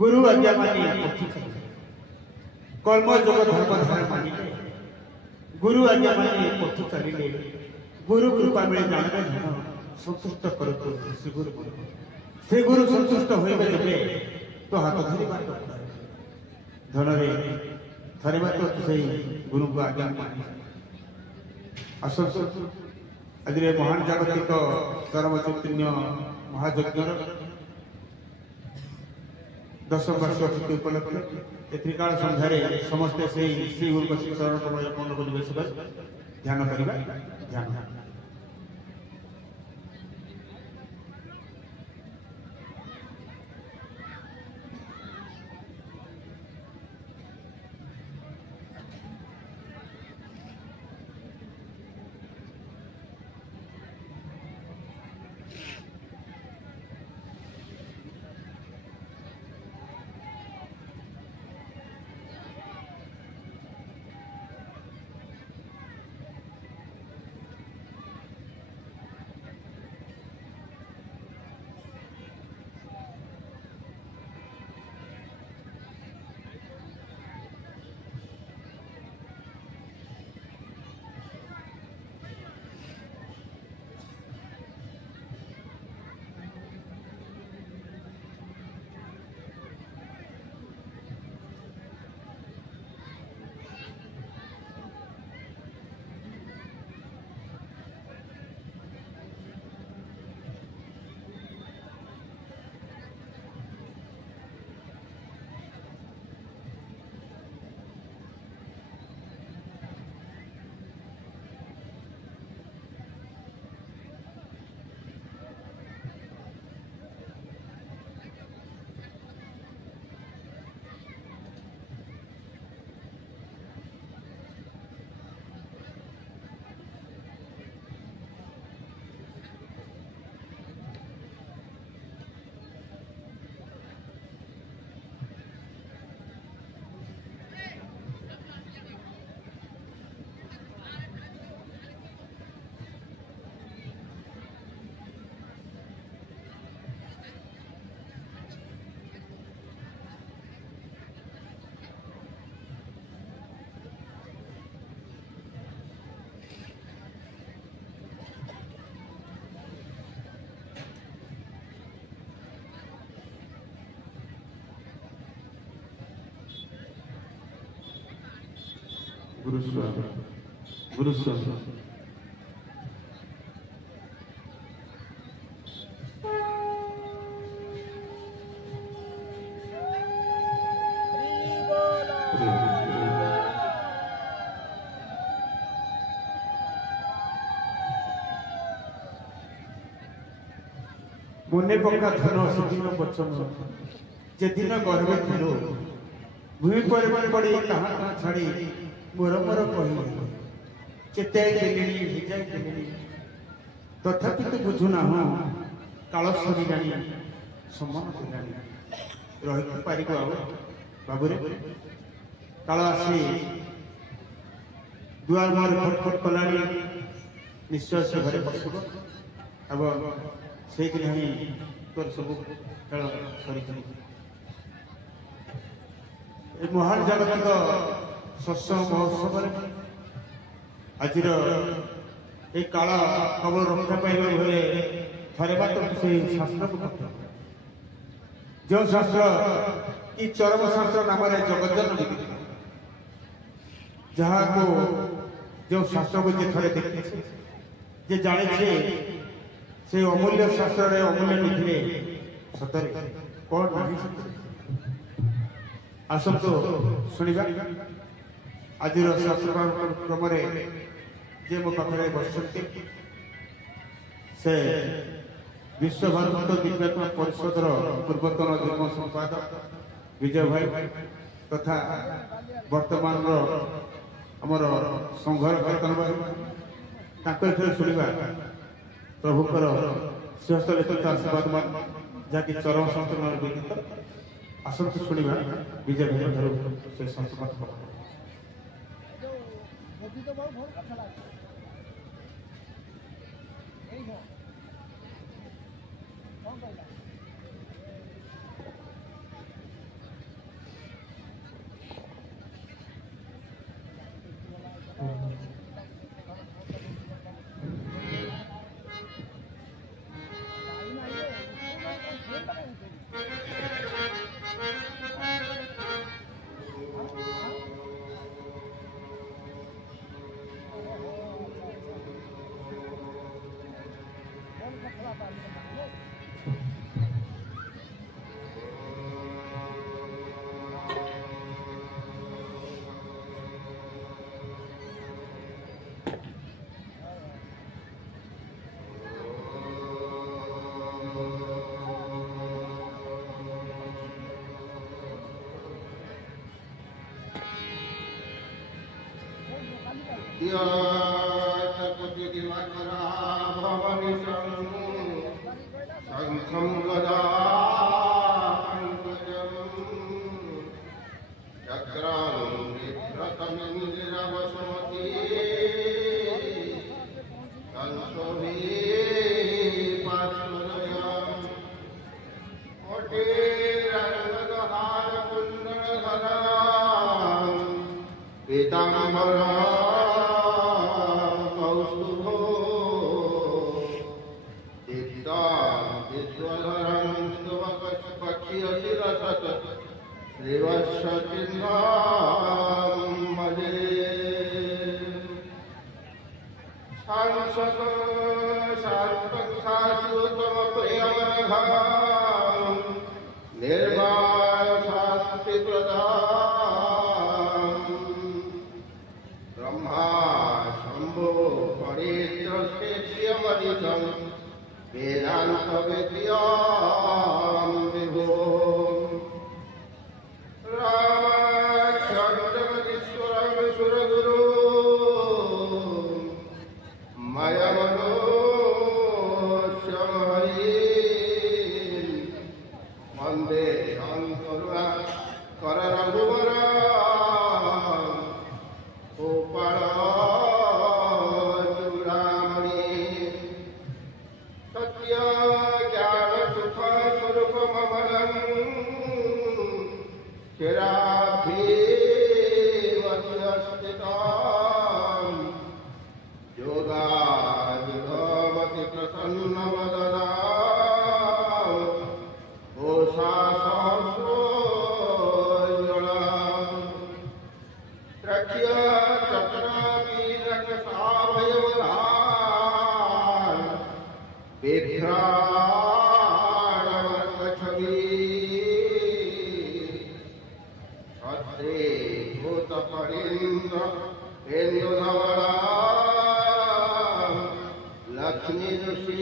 गुरु आज्ञा मानी कर्म जोग धर्म धार मानी गुरु आज्ञा मानी पथ चलिले गुरु कृपा मिले जानवे धन संतुष्ट करतु श्री गुरु से गुरु संतुष्ट होइबे जबे तो हाथ धरि बात धन रे थरे बात से गुरु को आज्ञा मानी असत आज महान जागतिक सर्व चैतन्य महायज्ञ 10 वर्ष उपलक्ष्य त्रिकाल संध्यारे समस्ते से श्री गुरु चरण कमल मन को निवेश कर ध्यान करवा ध्यान गुरुस्वामी गुरुस्वामी मुने पक्का धन सेदिन बचन जेदिन गर्वे थिलो भूमि पर पड़ी कहाँ छाड़ी मोर मोर कही चेताई देली हिजाई देली तथापि तो बुझुना हाँ काल सरीलानी सम्मान देलानी रही पार बाबूरे काल आसी दुआर मार खटखट कलानी निश्चय से घरे पशु अब से दिन ही तोर सब खेल सरी महान जगत शस्य महोत्सव आज काल खबर रक्षा पाइबा बेले थरे बात से शास्त्र को जो शास्त्र कि चरम शास्त्र नाम जगज्जन विधि जहाँ को जो शास्त्र को जे थरे देखे जे जाने से अमूल्य शास्त्र अमूल्य निधि सतरे कौन नहीं आसतु शुणा आज शास्त्र क्रम जे मो पाखे बसते से विश्वभारत दिव्यात्मा परिषद पूर्वतन जुग्म संपादक विजय भाई तथा वर्तमान आमर संघर कीर्तन भाई शुणा प्रभुकर श्रेष्ठ लिखित आशीर्वाद जहाँकि चरम संस्करण विदित आसतु शुणा विजय भाई ठार से संस्कृत करीन्द्र हेन्दुधवला लक्ष्मी ऋषि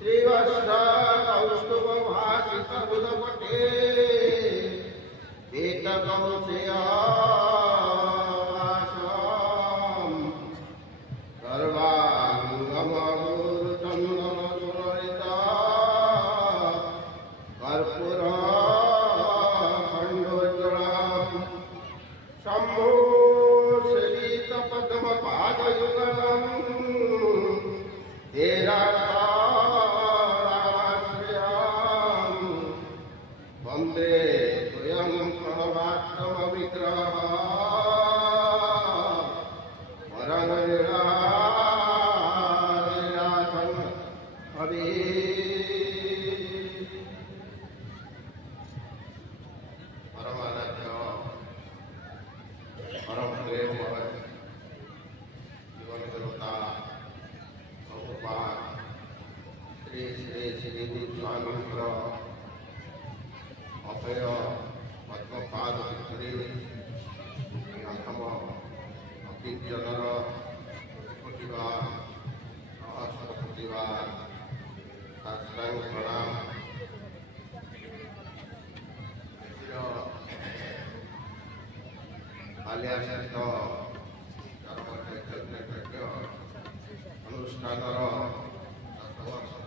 श्रीवत्स कौस्तुभ भाषित बुधपटे एककौशेयासम् सर्वाङ्गम गुरुचन्दन सुररिता कर्पूर खण्डोज्ज्वलम् शम्भो श्रीत पद्मपादयुगलम् वन्दे स्वयं प्रणवात्म विग्रह वरनिरासन हरि परमानंद परम प्रेममय जीवन देवता भगवान श्री श्री श्री स्वामी अभय पद्मपाद भितरे प्रथम अकिंचनर कोटिवार सहस्र कोटिवार साष्टांग प्रणाम बालियास्थित चैतन्य अनुष्ठान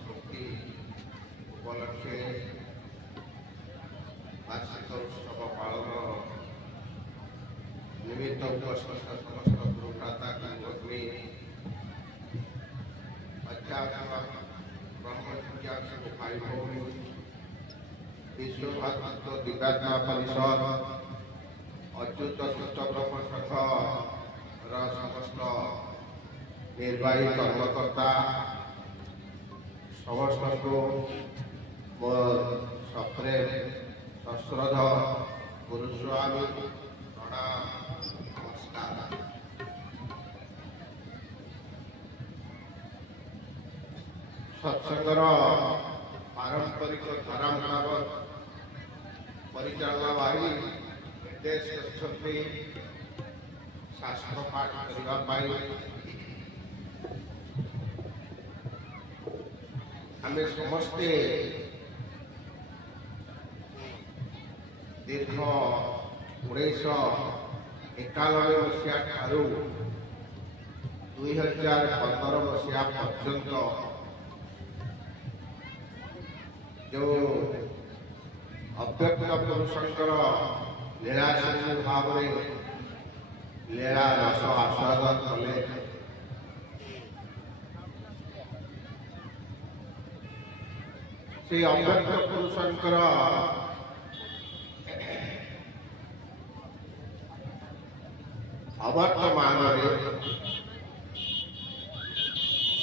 शक्ति उपलक्षे वार्षिक उत्सव पालन निमित्त उपस्थित समस्त गुरुभ्राता गुरुभगिनी अध्यात्म ब्रह्मविद्या भाई भौणी विश्वभारत दिव्यात्मा परिषद अच्युत कृष्ण ब्रह्म संघ समस्त निर्वाही कर्मकर्ता समस्त को सप्रे सश्रद्ध गुरुस्वामी प्रणाम नमस्कार। सत्संगर पारंपरिक धारा परिचालना भाई निर्देश करछन्ति शास्त्र पाठ करबा पाई आमे समस्ते दीर्घ 1991 मसीहा ठारू 2015 मसीहा पर्यंत जो अव्यक्त पुरुषंकर लीलाशैली भाव लीला रस आस्वादन कले से अव्यक्त पुरुषंकर अवर्तमान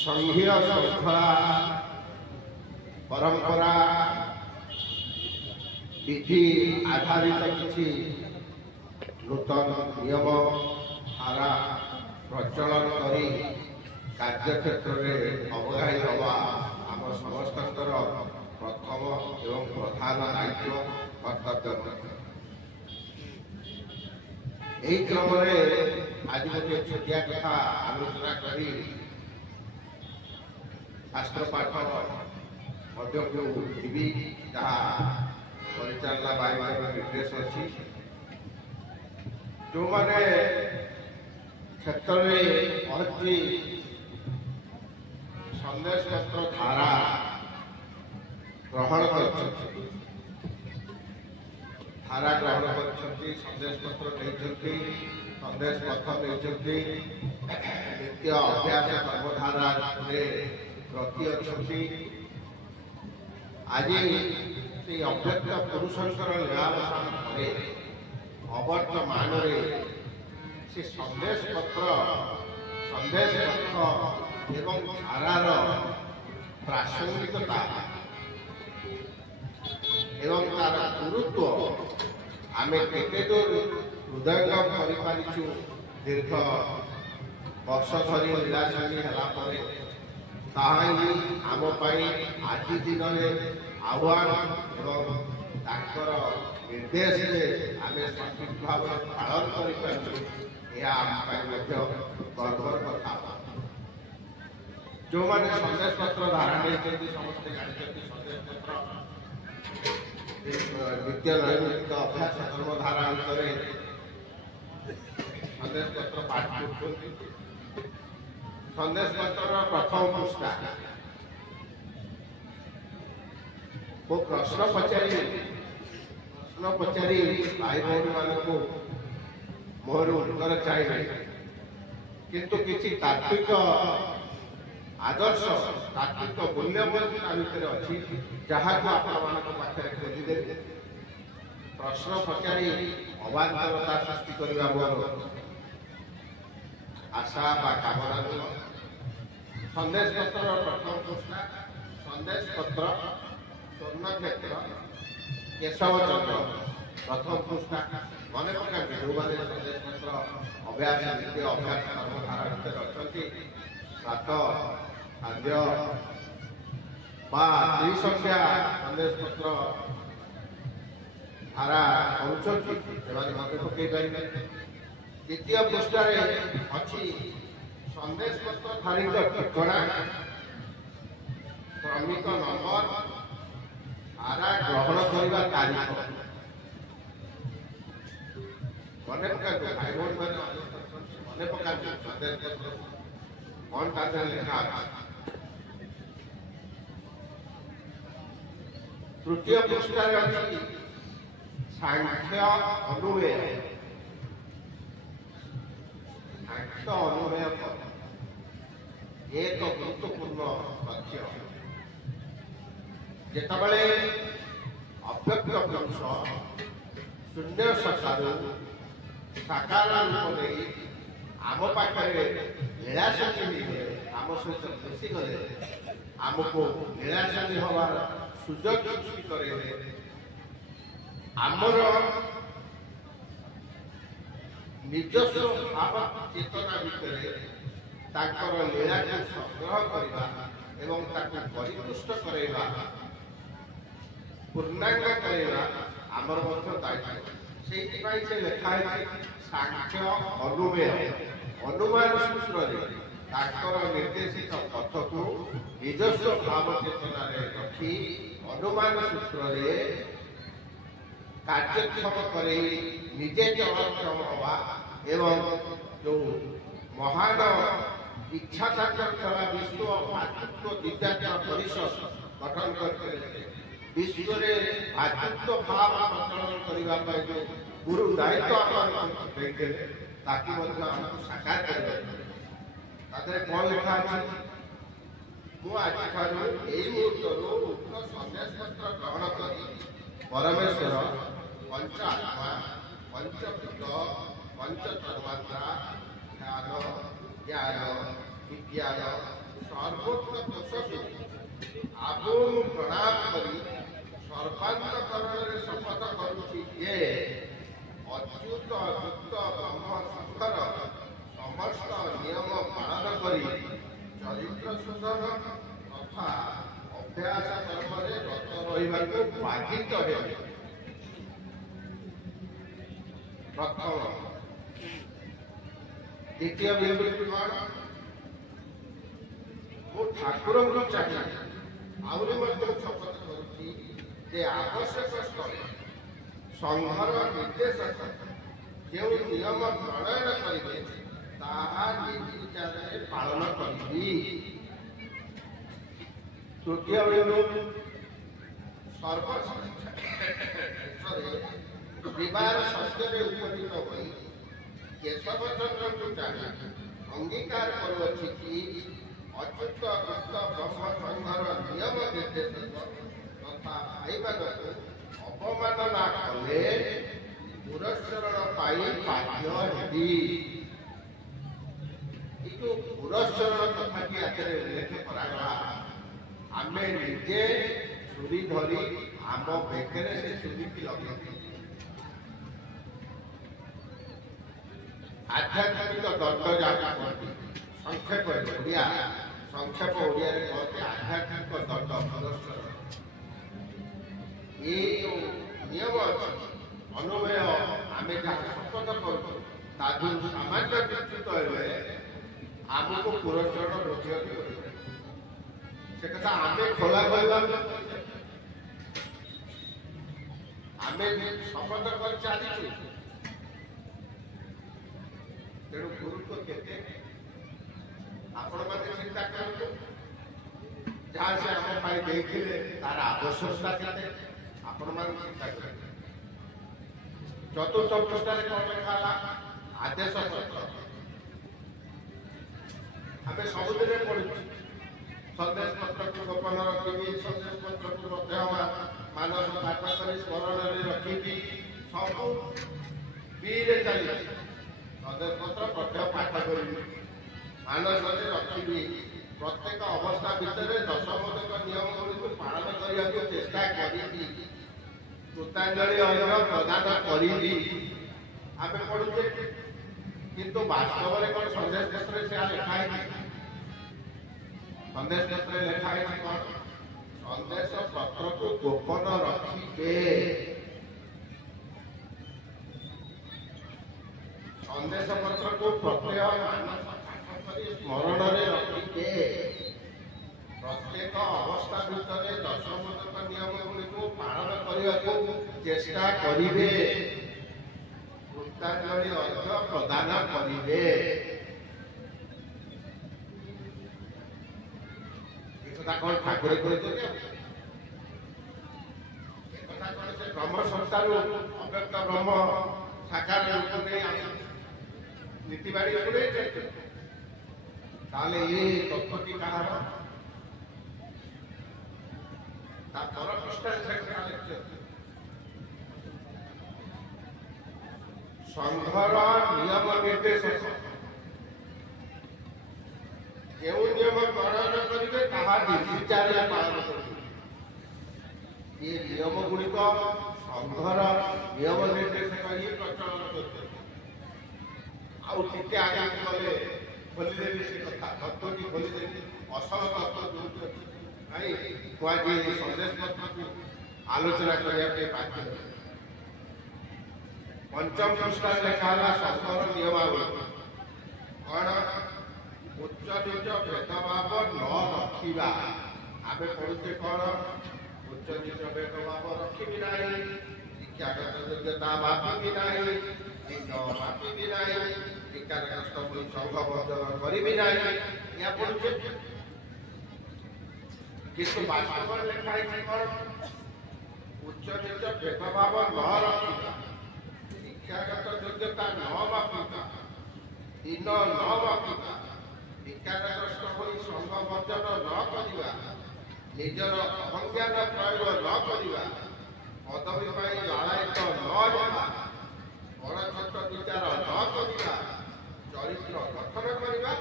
संघीय श्रृंखला परंपरा विधि आधारित किसी नूतन नियम धारा प्रचलन करी कार्यक्षेत्र में अवगाही हवा आम समस्त प्रथम एवं प्रधान दायित्व कर्तव्य। यही क्रम आज गोटे छोटिया कथा आलोचना करी शास्त्र पाठ जीवी जहाँ परिचालना बाहिर निर्देश अच्छी जो मैंने क्षेत्र में पहुंची संदेश पत्र धारा ग्रहण कर धारा ग्रहण कर संदेश पत्र नहीं संदेश पत्र नहीं नित्य अभ्यास कर्मधारा प्रति अच्छी आज से अव्यक्त पुरुषंकर लीलावसान पर अवर्तमान से संदेश पत्र एवं धारार प्रासंगिकता एवं तार गुरुत्व आम केते दूर हृदयंगम करिपारिछु दीर्घ वर्ष धरी लीलाशैली है आम आज दिन में आह्वान एवं ତାଙ୍କର ନିର୍ଦ୍ଦେଶରେ ଆମେ ସଠିକ ଭାବରେ ପାଳନ କରିପାରୁଛୁ, ଏହା ଆମ ପାଇଁ ମଧ୍ୟ ଗର୍ବର କଥା। ଯେଉଁମାନେ ସନ୍ଦେଶ ପତ୍ର ଧାରଣ ନେଇଛନ୍ତି ସମସ୍ତେ ଜାଣିଛନ୍ତି ସନ୍ଦେଶ ପତ୍ର ନିତ୍ୟ ନୈମିତ୍ତିକ ଅଭ୍ୟାସ ଧର୍ମଧାରା ଭିତରେ ସନ୍ଦେଶ ପତ୍ର ପାଠ କରୁଛନ୍ତି। ସନ୍ଦେଶ ପତ୍ରର ପ୍ରଥମ ପୃଷ୍ଠା ମୁଁ ପ୍ରଶ୍ନ ପଚାରି ଭାଇ ଭଉଣୀମାନଙ୍କୁ ମୋହରୁ ଉତ୍ତର ଚାହିଁବି, କିନ୍ତୁ କିଛି ତାତ୍ତ୍ୱିକ ଆଦର୍ଶ ତାତ୍ତ୍ୱିକ ମୂଲ୍ୟବୋଧ ତା ଭିତରେ ଅଛି, ଯାହାକୁ ଆପଣମାନଙ୍କ ପାଖରେ ଖୋଜିଦେବେ। ପ୍ରଶ୍ନ ପଚାରି ଅବାନ୍ତରତା ସୃଷ୍ଟି କରିବା ମୋର ଆଶା ବା କାମନା ନୁହଁ। ସନ୍ଦେଶ ପତ୍ରର ପ୍ରଥମ ପୃଷ୍ଠା ସନ୍ଦେଶ ପତ୍ର ସ୍ୱର୍ଣ୍ଣକ୍ଷେତ୍ର କେଶବଚନ୍ଦ୍ର ପ୍ରଥମ ପୃଷ୍ଠା। ମନେ ପକାନ୍ତି ଯେଉଁମାନେ ସନ୍ଦେଶ ପତ୍ର ଅଭ୍ୟାସ ନୀତି ଅଭ୍ୟାସ କର୍ମଧାରା ଭିତରେ ଅଛନ୍ତି, ପ୍ରାତ ଖାଦ୍ୟ ବା ତ୍ରିସଂଖ୍ୟା ସନ୍ଦେଶ ପତ୍ର ଧାରା କରୁଛନ୍ତି, ସେମାନେ ମନେ ପକାଇ ପାରିବେ। ଦ୍ୱିତୀୟ ପୃଷ୍ଠାରେ ଅଛି ସନ୍ଦେଶ ପତ୍ର ଧାରୀଙ୍କ ଠିକଣା, କ୍ରମିକ ନମ୍ବର, ଧାରା ଗ୍ରହଣ କରିବା ତାରିଖ। ମନେ ପକାନ୍ତୁ ଭାଇ ଭଉଣୀମାନେ ମନେ ପକାନ୍ତୁ ସନ୍ଦେଶ ପତ୍ର କ'ଣ ତା ଦେହରେ ଲେଖା ଅଛି। ତୃତୀୟ ପୃଷ୍ଠାରେ ଅଛି ସାଂଖ୍ୟ ଅନୁମେୟ। ସାଂଖ୍ୟ ଅନୁମେୟ ଏକ ଗୁରୁତ୍ୱପୂର୍ଣ୍ଣ ତଥ୍ୟ। ଯେତେବେଳେ ଅବ୍ୟକ୍ତ ପୁରୁଷ ଶୂନ୍ୟ ସତ୍ତାରୁ ସାକାର ରୂପ ନେଇ ଆମ ପାଖରେ ଲୀଳାସଙ୍ଗୀ ହେଲେ, ଆମ ସହିତ ମିଶିଗଲେ, ଆମକୁ ଲୀଳାସଙ୍ଗୀ ହେବାର ସୁଯୋଗ ସୃଷ୍ଟି କରେଇଲେ, ଆମର ନିଜସ୍ୱ ଭାବ ଚେତନା ଭିତରେ ତାଙ୍କର ଲୀଳାକୁ ସଂଗ୍ରହ କରିବା ଏବଂ ତାକୁ ପରିପୃଷ୍ଟ କରାଇବା, ପୂର୍ଣ୍ଣାଙ୍ଗ କରାଇବା ଆମର ମଧ୍ୟ ଦାୟିତ୍ୱ। ସେଇଥିପାଇଁ ସେ ଲେଖା ହେଇଛି ସାଂଖ୍ୟ ଅନୁମେୟ। ଅନୁମାନ ସୂତ୍ରରେ ତାଙ୍କର ନିର୍ଦ୍ଦେଶିତ ପଥକୁ ନିଜସ୍ୱ ଭାବ ଚେତନାରେ ରଖି ଅନୁମାନ ସୂତ୍ରରେ କାର୍ଯ୍ୟକ୍ଷମ କରେଇ ନିଜେ ଚଳକ୍ଷମ ହେବା ଏବଂ ଯେଉଁ ମହାନ ଇଚ୍ଛାକାଂକ୍ଷା ବିଶ୍ୱ ଭାତୃତ୍ୱ ଦିବ୍ୟାଙ୍ଗ ପରିଷଦ ଗଠନ କରିଥିଲେ, ବିଶ୍ୱରେ ଭାତୃତ୍ୱ ଭାବ ପ୍ରଚଳନ କରିବା ପାଇଁ ଯେଉଁ ଗୁରୁ ଦାୟିତ୍ୱ ଆମମାନଙ୍କୁ ଦେଇଥିଲେ, ତାକୁ ମଧ୍ୟ ଆମକୁ ସାକାର କରିବା। ତା ଦେହରେ କ'ଣ ଲେଖା ଅଛି? ମୁଁ ଆଜିଠାରୁ ଏଇ ମୁହୂର୍ତ୍ତରୁ ଉକ୍ତ ସନ୍ଦେଶ ପତ୍ର ଗ୍ରହଣ କରି ପରମେଶ୍ୱର ପଞ୍ଚ ଆତ୍ମା, ପଞ୍ଚଭୂତ, ପଞ୍ଚ ତନ୍ମାତ୍ରା, ଧ୍ୟାନ, ଜ୍ଞାନ, ବିଜ୍ଞାନ ସର୍ବୋଚ୍ଚ କୋଷକୁ ଆପଣଙ୍କୁ ପ୍ରଣାମ କରି ସର୍ବାନ୍ତକରଣରେ ଶପଥ କରୁଛି ଯେ ଅଚ୍ୟୁତ ଯୁକ୍ତ ବ୍ରହ୍ମ ସଂଘର ସମସ୍ତ ନିୟମ ପାଳନ କରି ଚରିତ୍ର ଶୋଧନ ତଥା ଅଭ୍ୟାସ କର୍ମରେ ରତ ରହିବାକୁ ବାଧିତ ହେବେ। ପ୍ରଥମ। ଦ୍ୱିତୀୟ ବିନ୍ଦୁଟି କ'ଣ? ମୁଁ ଠାକୁରଙ୍କୁ ଚାହିଁ ଆହୁରି ମଧ୍ୟ ଶପଥ କରୁଛି ଯେ ଆବଶ୍ୟକ ସ୍ଥଳେ ସଂଘର ନିର୍ଦ୍ଦେଶକ ଯେଉଁ ନିୟମ ପ୍ରଣୟନ କରିବେ ତାହା ନିର୍ବିଚାରରେ ପାଳନ କରିବି। ତୃତୀୟ ବିନ୍ଦୁ ସର୍ବଶେଷରେ ବିବାହ ସତ୍ୟରେ ଉପନୀତ ହୋଇ କେଶବଚନ୍ଦ୍ରଙ୍କୁ ଚାହିଁ ଅଙ୍ଗୀକାର କରୁଅଛି କି ଅଚ୍ୟୁତ ଯୁକ୍ତ ବ୍ରହ୍ମ ସଂଘର ନିୟମ ନିର୍ଦ୍ଦେଶକ ତଥା ଭାଇମାନଙ୍କୁ ଅପମାନନା କଲେ ପୁରସ୍କରଣ ପାଇଁ ବାଧ୍ୟ ହେବି। ଏଇ ଯୋଉ ପୁରସ୍କରଣ କଥାଟି ଆଗରେ ଉଲ୍ଲେଖ କରାଗଲା, ଆମେ ନିଜେ ଛୁରୀ ଧରି ଆମ ବେକରେ ସେ ଛୁରୀଟି ଲଗେଇଥିଲୁ। ଆଧ୍ୟାତ୍ମିକ ଦଣ୍ଡ ଯାହା କହନ୍ତି, ସଂକ୍ଷେପ ଓଡ଼ିଆରେ କହନ୍ତି ଆଧ୍ୟାତ୍ମିକ ଦଣ୍ଡ ପୁରସ୍କରଣ। ଏଇ ଯୋଉ ନିୟମ ଅଛି ଅନୁଭୟ ଆମେ ଯାହା ଶପଥ କରୁଛୁ ତା ଯୋଉ ସାମାନ୍ୟ ବିଚ୍ୟୁତ ହେଲେ ଆମକୁ ପୁରସ୍କାର ରୋକିବାକୁ ପଡ଼ିବ। ସେ କଥା ଆମେ ଖୋଲା କରିବା ଆମେ ଶପଥ କରି ଚାଲିଛୁ। ତେଣୁ ଗୁରୁତ୍ୱ କେତେ ଆପଣମାନେ ଚିନ୍ତା କରନ୍ତୁ। ଯାହା ସେ ଆମ ପାଇଁ ଦେଇଥିଲେ ତାର ଆବଶ୍ୟକତା କେତେ ଆପଣମାନେ ଚିନ୍ତା କରିବେ। ଚତୁର୍ଥ ପୃଷ୍ଠାରେ କଣ ଲେଖା ହେଲା? ଆଦେଶ ପତ୍ର ଆମେ ସବୁଦିନେ ପଢୁଛୁ। ସନ୍ଦେଶ ପତ୍ରକୁ ଗୋପନ ରଖିବି, ସନ୍ଦେଶ ପତ୍ରକୁ ମଧ୍ୟ ମାନସ ପାଠ କରି ସ୍ମରଣରେ ରଖିବି, ସବୁ ବିରେ ଚାଲିଛି। ସନ୍ଦେଶ ପତ୍ର ମଧ୍ୟ ପାଠ କରିବି, ମାନସରେ ରଖିବି। ପ୍ରତ୍ୟେକ ଅବସ୍ଥା ଭିତରେ ଦଶମଙ୍କ ନିୟମ ଗୁଡ଼ିକୁ ପାଳନ କରିବାକୁ ଚେଷ୍ଟା କରିବି। କୃତାଞ୍ଜଳି ଅର୍ଘ୍ୟ ପ୍ରଦାନ କରିବି। ଆମେ ପଢୁଛେ, କିନ୍ତୁ ବାସ୍ତବରେ କଣ ସନ୍ଦେଶ ପତ୍ରରେ ସେହା ଲେଖା ହେଇଛି? ସନ୍ଦେଶ ପତ୍ରରେ ଲେଖା ହେଇଛି କଣ? ସନ୍ଦେଶ ପତ୍ରକୁ ଗୋପନ ରଖିବେ। ସନ୍ଦେଶ ପତ୍ରକୁ ପ୍ରତ୍ୟୟ ମାନସ ପାଠ କରି ସ୍ମରଣରେ ରଖିବେ। ପ୍ରତ୍ୟେକ ଅବସ୍ଥା ଭିତରେ ଦଶମଙ୍କ ନିୟମ ଗୁଡ଼ିକୁ ପାଳନ କରିବାକୁ ଚେଷ୍ଟା କରିବେ। କୃତାଞ୍ଜଳି ଅର୍ଘ୍ୟ ପ୍ରଦାନ କରିବେ। ଏକଥା କଣ ଠାକୁର କହିଛନ୍ତି? ଏକଥା କଣ ସେ ବ୍ରହ୍ମ ସତ୍ତାରୁ ଅବ୍ୟକ୍ତ ବ୍ରହ୍ମ ସାକାର ରୂପ ନେଇ ନୀତି ବାଡ଼ି ଶୁଣେଇଛନ୍ତି? ତାହେଲେ ଏ ତତ୍ତ୍ୱଟି କାହାର? ତା ପର ପୃଷ୍ଠାରେ ସେ ଲେଖିଛନ୍ତି ସଂଘର ନିୟମ ନିର୍ଦ୍ଦେଶକ କେଉଁ ନିୟମ ପାଳନ କରିବେ ତାହା ନିର୍ବିଚାରରେ ପାଳନ କରିବେ। ଏ ନିୟମ ଗୁଡ଼ିକ ସଂଘର ନିୟମ ନିର୍ଦ୍ଦେଶକ ହିଁ ପ୍ରଚଳନ କରୁଛନ୍ତି। ଆଉ ଟିକେ ଆଗକୁ ଗଲେ ଖୋଲିଦେବି ସେ କଥା, ତତ୍ତ୍ୱଟି ଖୋଲିଦେବି। ଅସଲ ତତ୍ତ୍ୱ ଯୋଉଠି ନାଇଁ କୁହାଯାଏ ସନ୍ଦେଶ ପତ୍ରକୁ ଆଲୋଚନା କରିବା ପାଇଁ ବାଧ୍ୟ। ପଞ୍ଚମ ପୃଷ୍ଠାରେ ଲେଖା ହେଲା ସଂଘର ନିୟମାବଳୀ। କଣ? ଉଚ୍ଚ ନିଚ ଭେଦଭାବ ନ ରଖିବା। ଆମେ ପଢୁଛେ କଣ? ଉଚ୍ଚ ନିଚ ଭେଦଭାବ ରଖିବି ନାହିଁ, ଶିକ୍ଷାଗତ ଯୋଗ୍ୟତା ମାପିବି ନାହିଁ, ଲିଙ୍ଗ ମାପିବି ନାହିଁ, ଟିକାଗ୍ରସ୍ତ ହୋଇ ସଂଘ ବର୍ଜନ କରିବି ନାହିଁ। ଏହା ପଢୁଛେ, କିନ୍ତୁ ବାସ୍ତବରେ ଲେଖା ହେଇଛି କଣ? ଉଚ୍ଚ ନିଚ ଭେଦଭାବ ନ ରଖିବା, ଶିକ୍ଷାଗତ ଯୋଗ୍ୟତା ନ ମାପିବା, ଦିନ ନ ମାପିବା, ଟିକାଗ୍ରସ୍ତ ହୋଇ ସଂଘ ବର୍ଜନ ନ କରିବା, ନିଜର ଅହଙ୍କାର ପ୍ରୟୋଗ ନ କରିବା, ପଦବୀ ପାଇଁ ଲାଳାୟିତ ନ ହେବା, ବଡ଼ ଛୋଟ ବିଚାର ନ କରିବା, ଚରିତ୍ର ଗଠନ କରିବା,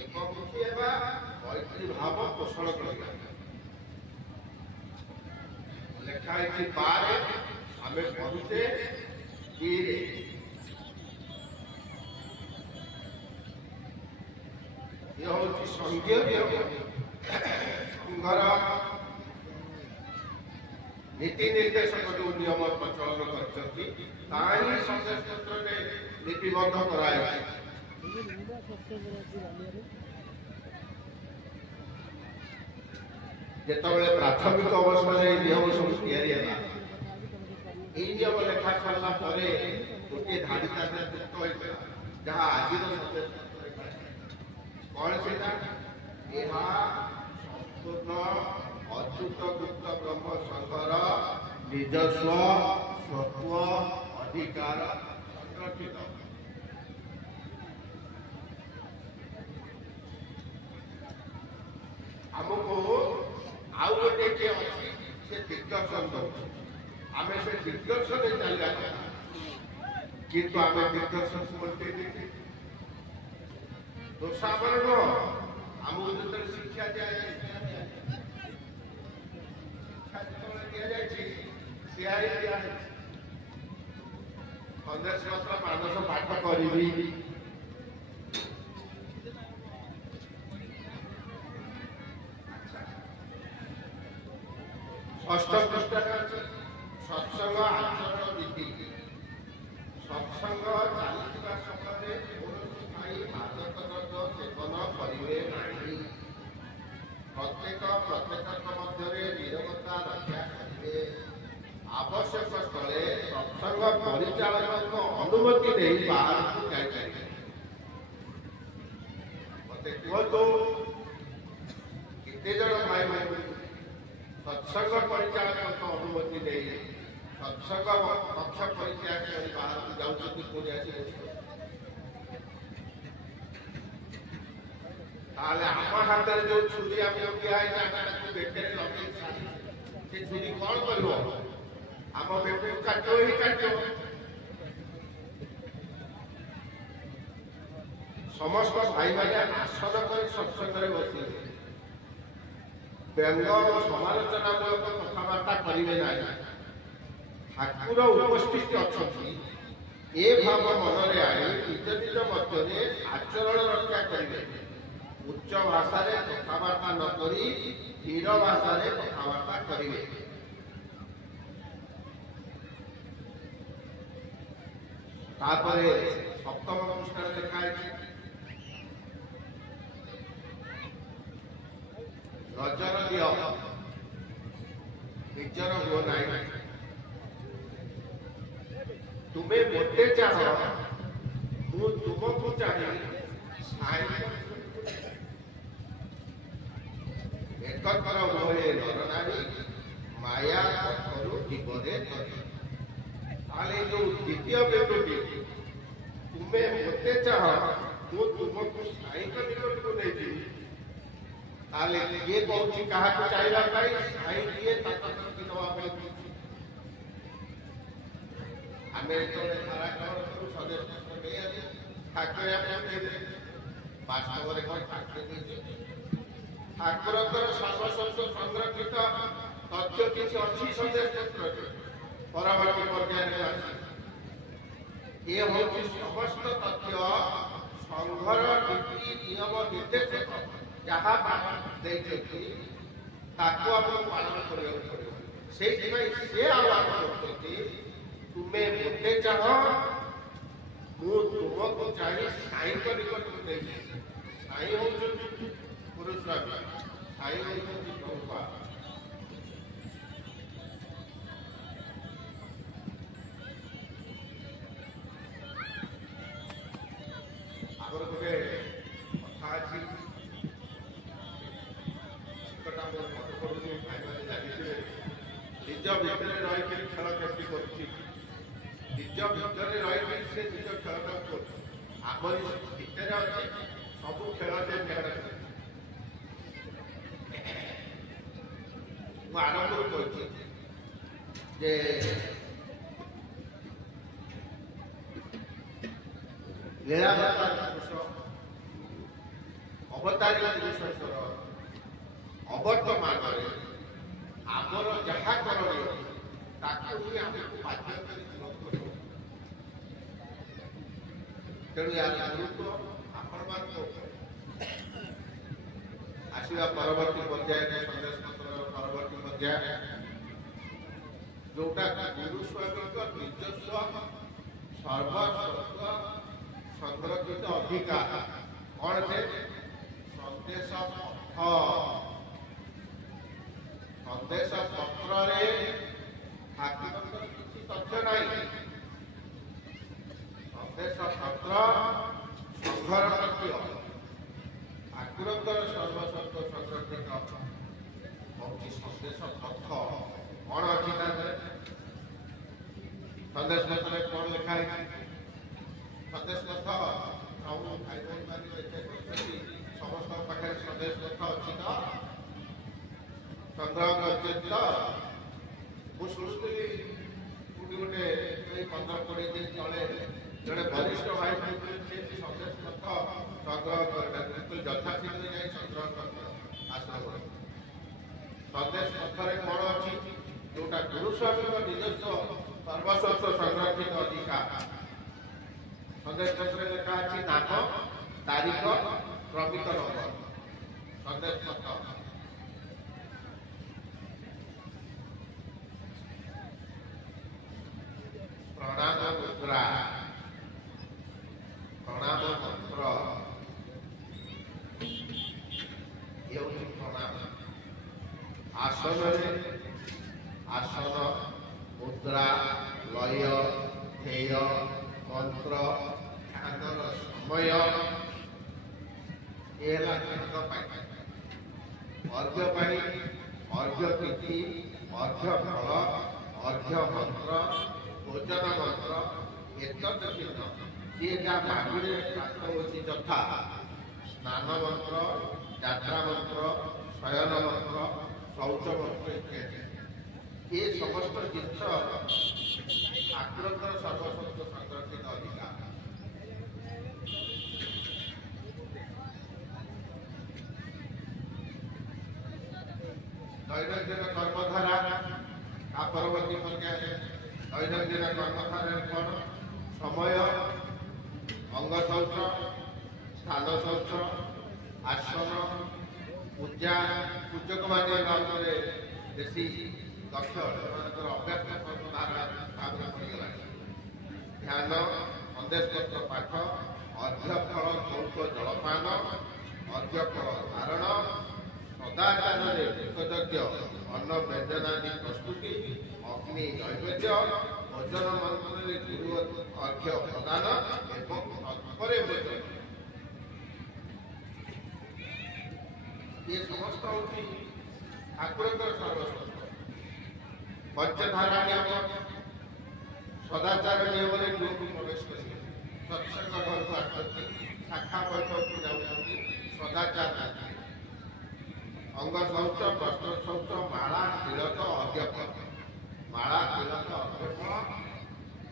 ଏକମୁଖୀ ହେବା, ମୈତ୍ରୀ ଭାବ ପୋଷଣ କରିବା। ଲେଖା ହେଇଛି 12, ଆମେ ପଢୁଛେ 2। ଇଏ ହଉଛି ସଂଘୀୟ ନିୟମ। ସଂଘର ନୀତି ନିର୍ଦ୍ଦେଶକ ଯୋଉ ନିୟମ ପ୍ରଚଳନ କରିଛନ୍ତି ତାହା ହିଁ ସନ୍ଦେଶ ପତ୍ରରେ ଲିପିବଦ୍ଧ କରାଯାଇଛି। ଯେତେବେଳେ ପ୍ରାଥମିକ ଅବସ୍ଥାରେ ଏହି ନିୟମ ସବୁ ତିଆରି ହେଲା, ଏହି ନିୟମ ଲେଖା ସରିଲା ପରେ ଗୋଟିଏ ଧାଡ଼ି ତାଦେହରେ ଯୁକ୍ତ ହୋଇଥିଲା, ଯାହା ଆଜିର ସନ୍ଦେଶ ପତ୍ରରେ କଣ ସେଇଟା? ଏହା ସମ୍ପୂର୍ଣ୍ଣ ଅଚ୍ୟୁତ ଗୁପ୍ତ ବ୍ରହ୍ମ ସଂଘର ନିଜସ୍ୱ ସ୍ୱତ୍ୱ ଅଧିକାର ସଂରକ୍ଷିତ। ଆମକୁ ଆଉ ଗୋଟେ କିଏ ଅଛି, ସେ ଦିଗ୍ଦର୍ଶନ ଦଉଛି। ଆମେ ସେ ଦିଗ୍ଦର୍ଶନରେ ଚାଲିବା କଥା, କିନ୍ତୁ ଆମେ ଦିଗ୍ଦର୍ଶନକୁ ଓଲଟେଇ ଦେଇଛେ। ଦୋଷ ଆମର ନୁହଁ। ଆମକୁ ଯେତେବେଳେ ଶିକ୍ଷା ଦିଆଯାଇଛି ସିଆ ହିଁ ଦିଆଯାଇଛି। ସନ୍ଦେଶ ପତ୍ର ମାନସ ପାଠ କରିବି, ଷଷ୍ଠ ପୃଷ୍ଠାରେ ଅଛି ସତ୍ସଙ୍ଗ ଆଚରଣ ବିଧି। ସତ୍ସଙ୍ଗ ଚାଲିଥିବା ସମୟରେ କୌଣସି ଭାଇ ମାଦକ ଦ୍ରବ୍ୟ ସେବନ କରିବେ ନାହିଁ। ପ୍ରତ୍ୟେକଙ୍କ ମଧ୍ୟରେ ନିରବତା ରକ୍ଷା କରିବେ। ଆବଶ୍ୟକ ସ୍ଥଳେ ସତ୍ସଙ୍ଗ ପରିଚାଳକଙ୍କ ଅନୁମତି ନେଇ ବାହାରକୁ ଯାଇପାରିବେ। ମତେ କୁହନ୍ତୁ କେତେ ଜଣ ଭାଇ ସତ୍ସଙ୍ଗ ପରିଚାଳକଙ୍କ ଅନୁମତି ନେଇ ସତ୍ସଙ୍ଗ କକ୍ଷ ପରିତ୍ୟାଗ କରି ବାହାରକୁ ଯାଉଛନ୍ତି? ପୁଣି ଆସି ତାହେଲେ ଆମ ହାତରେ ଯୋଉ ଛୁରୀ ଆମକୁ ଦିଆହେଇଛି ଆମେ ବେକରେ ଲଗେଇ ସେ ଛୁରୀ କଣ କରିବ? ଆମ ବେକକୁ କାଟିବ ହିଁ କାଟିବ। ସମସ୍ତ ଭାଇମାନେ ଆସନ କରି ସତ୍ସଙ୍ଗରେ ବସିବେ। ବ୍ୟଙ୍ଗ ଓ ସମାଲୋଚନାମୂଳକ କଥାବାର୍ତ୍ତା କରିବେ ନାହିଁ। ଠାକୁର ଉପସ୍ଥିତ ଅଛନ୍ତି ଏ ଭାବ ମନରେ ଆଣି ନିଜ ନିଜ ମଧ୍ୟରେ ଆଚରଣ ରକ୍ଷା କରିବେ। ଉଚ୍ଚ ଭାଷାରେ କଥାବାର୍ତ୍ତା ନ କରି ଧୀର ଭାଷାରେ କଥାବାର୍ତ୍ତା କରିବେ। ତାପରେ ସପ୍ତମ ପୃଷ୍ଠାରେ ଲେଖା ହେଇଛି ନଜର ଦିଅ ନିଜର ହୁଅ ନାହିଁ। ତୁମେ ମୋତେ ଚାହ ମୁଁ ତୁମକୁ ଚାହିଁ ଏକତ୍ର ହୁଏ ନର ନାରୀ ମାୟା ପଥରୁ ଜୀବନରେ ଧରି। ତାହେଲେ ଯୋଉ ଦ୍ୱିତୀୟ ବ୍ୟକ୍ତି ତୁମେ ମୋତେ ଚାହ ମୁଁ ତୁମକୁ ସାଇଙ୍କ ନିକଟକୁ ନେଇଯିବି। ତାହେଲେ କିଏ କହୁଛି କାହାକୁ ଚାହିଁବା ପାଇଁ? ସାଇ କିଏ ତାଙ୍କ ଦେବା ପାଇଁ? ଆମେ ଯେତେବେଳେ ଧାରାକରଣ କରୁ ସଦସ୍ୟ ନେଇ ଆସି ଠାକୁର ଦେଇଦେବେ। ବାସ୍ତବରେ କଣ ଠାକୁର ଦେଇଛନ୍ତି? ଠାକୁରଙ୍କର ସର୍ବସ୍ୱ ସଂରକ୍ଷିତ ତଥ୍ୟ କିଛି ଅଛି ସନ୍ଦେଶ ପତ୍ରରେ ପରବର୍ତ୍ତୀ ପର୍ଯ୍ୟାୟରେ ଅଛି। ଇଏ ହେଉଛି ସମସ୍ତ ତଥ୍ୟ ସଂଘର ନୀତି ନିୟମ ନିର୍ଦ୍ଦେଶକ ଯାହା ଦେଇଛନ୍ତି ତାକୁ ଆମକୁ ପାଳନ କରିବାକୁ ପଡ଼ିବ। ସେଇଥିପାଇଁ ସେ ଆହ୍ୱାନ କରୁଛନ୍ତି ତୁମେ ମୋତେ ଚାହ ମୁଁ ତୁମକୁ ଚାହିଁ ସାଇଙ୍କ ନିକଟକୁ ନେଇଯିବି। ସାଇ ହେଉଛନ୍ତି ପୁରୁଷ, ସାଇ ହେଉଛନ୍ତି ପ୍ରଭୁପା। ଆମର ଗୋଟେ କଥା ଅଛି, ନିଜ ଭିତରେ ରହିକରି ଖେଳ କେମିତି କରୁଛି, ନିଜ ଭିତରେ ରହିକରି ସେ ନିଜ ଖେଳଟା କରୁଛି। ଆମରି ଭିତରେ ଅଛି ସବୁ ଖେଳ ସେ ଖେଳ। ମୁଁ ଆରମ୍ଭରୁ କହିଛି ଯେ ଅବତାରୀ ପୁରୁଷଙ୍କର ଅବର୍ତ୍ତମାନରେ ଆମର ଯାହା କରଣୀୟ ତାକୁ ହିଁ ଆମକୁ ବାଧ୍ୟ କରି ଯିବାକୁ ପଡ଼ିବ। ତେଣୁ ଏହାର ଗୁରୁତ୍ୱ ଆପଣମାନଙ୍କୁ ଆସିବା ପରବର୍ତ୍ତୀ ପର୍ଯ୍ୟାୟରେ ସନ୍ଦେଶ ପତ୍ରର ପରବର୍ତ୍ତୀ ପର୍ଯ୍ୟାୟ ଯୋଉଟା ଗୁରୁ ସ୍ୱାମୀଙ୍କ ନିଜସ୍ୱ ସର୍ବସ୍ୱ ସଂରକ୍ଷିତ ଅଧିକାର। କଣ ଯେ ସନ୍ଦେଶ ପଥ, ସନ୍ଦେଶ ପତ୍ରରେ ଠାକୁରଙ୍କର କିଛି ତଥ୍ୟ ନାହିଁ। ସନ୍ଦେଶ ପତ୍ର ସଂଘର ତଥ୍ୟ, ଠାକୁରଙ୍କର ସର୍ବସ୍ୱ ସଂରକ୍ଷିତ ହେଉଛି ସନ୍ଦେଶ ପଥ। କଣ ଅଛି ତା ଦେହରେ? ସନ୍ଦେଶ ପତ୍ରରେ କଣ ଲେଖା ହେଇଛି? ସନ୍ଦେଶ ପଥ ସବୁ ଭାଇ ଭଉଣୀମାନେ ଲେଖା କରିଛନ୍ତି, ସମସ୍ତଙ୍କ ପାଖରେ ସନ୍ଦେଶ ପଥ ଅଛି ତ? ସଂଗ୍ରହ କରିଛନ୍ତି ତ? ମୁଁ ଶୁଣୁଥିଲି କୋଉଠି ଗୋଟେ ଏଇ 15-20 ଦିନ ତଳେ ଜଣେ ବରିଷ୍ଠ ଭାଇ ସେ ସନ୍ଦେଶ ପଥ ସଂଗ୍ରହ କରିଥାନ୍ତି, ଯଥାଶୀଘ୍ର ଯାଇ ସଂଗ୍ରହ କରିଥାନ୍ତି ଆଶ୍ରମ। ସନ୍ଦେଶ ପଥରେ କଣ ଅଛି? ଯୋଉଟା ଗୁରୁ ସ୍ୱାମୀଙ୍କ ନିଜସ୍ୱ ସର୍ବସ୍ୱ ସଂରକ୍ଷିତ ଅଧିକାର। ସନ୍ଦେଶ ପତ୍ରରେ ଲେଖା ଅଛି ନାମ, ତାରିଖ, କ୍ରମିକ ନମ୍ବର। ସନ୍ଦେଶ ପତ୍ର आसन मुद्रा लय ध्येय मंत्र ध्यानर समय अर्घ्य अर्घ्य तिथि अर्घ्य फल अर्घ्य मंत्र भोजन मंत्र एतद्भिन्न ये मागुरी प्राप्त होती यथा स्नान मंत्र यात्रा मंत्र शयन मंत्र शौच मंत्र इत्यादि ये समस्त जिनस ठाकुर सर्वस्व संरक्षित अधिकार दैनंदिन कर्मधारा आ परवर्ती पर्याय दैनंदिन कर्मधारा कौन समय अंग शौच स्थान शौच आसन पूजा पूजक मान बेसी दक्ष अभ्यास कर्मधारा भाव पड़गला ध्यान संदेश पत्र पाठ अर्घ्य फल चौथ जलपान अर्घ्य फल धारण सदाचार यज्ञ अन्न व्यंजनादि प्रस्तुति अग्नि नैवेद्य भोजन मंत्र गुरु अर्घ्य प्रदान एवं तत्परे भोजन ये समस्त होती ठाकुर सर्वस्व पंचधारा नियम सदाचार नियम गृह को प्रवेश कर सत्संग घर को आसती शाखा बैठक को जाऊँगी सदाचार अंग शौच वस्त्र शौच माला तिलक अर्घ्य माला तिलक अर्घ्य